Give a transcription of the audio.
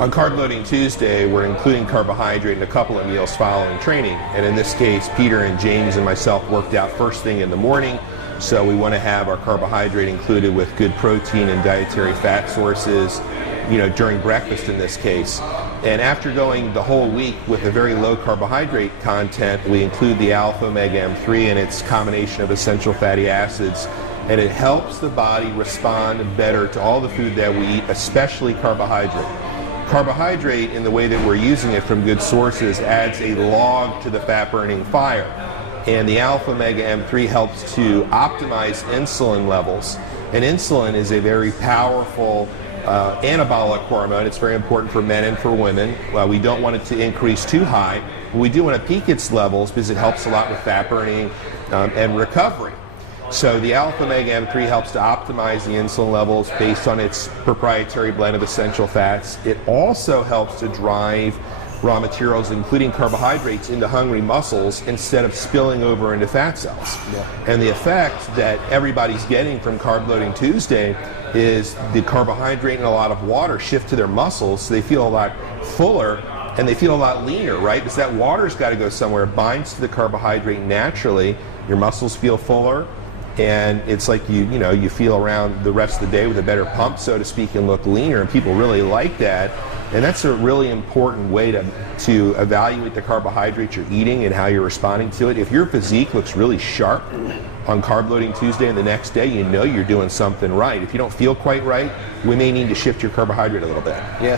On Carb Loading Tuesday, we're including carbohydrate in a couple of meals following training. And in this case, Peter and James and myself worked out first thing in the morning. So we want to have our carbohydrate included with good protein and dietary fat sources, during breakfast in this case. And after going the whole week with a very low carbohydrate content, we include the alpha omega M3 and its combination of essential fatty acids. And it helps the body respond better to all the food that we eat, especially carbohydrate. Carbohydrate, in the way that we're using it from good sources, adds a log to the fat-burning fire. And the alpha omega M3 helps to optimize insulin levels. And insulin is a very powerful anabolic hormone. It's very important for men and for women. We don't want it to increase too high. We do want to peak its levels because it helps a lot with fat burning and recovery. So the alpha omega M3 helps to optimize the insulin levels based on its proprietary blend of essential fats. It also helps to drive raw materials, including carbohydrates, into hungry muscles instead of spilling over into fat cells. Yeah. And the effect that everybody's getting from Carb Loading Tuesday is the carbohydrate and a lot of water shift to their muscles, so they feel a lot fuller and they feel a lot leaner, right? Because that water's got to go somewhere. It binds to the carbohydrate naturally. Your muscles feel fuller, and it's like you feel around the rest of the day with a better pump, so to speak, and look leaner, and people really like that. And that's a really important way to evaluate the carbohydrates you're eating and how you're responding to it. If your physique looks really sharp on Carb Loading Tuesday and the next day, you know you're doing something right. If you don't feel quite right, we may need to shift your carbohydrate a little bit. Yeah.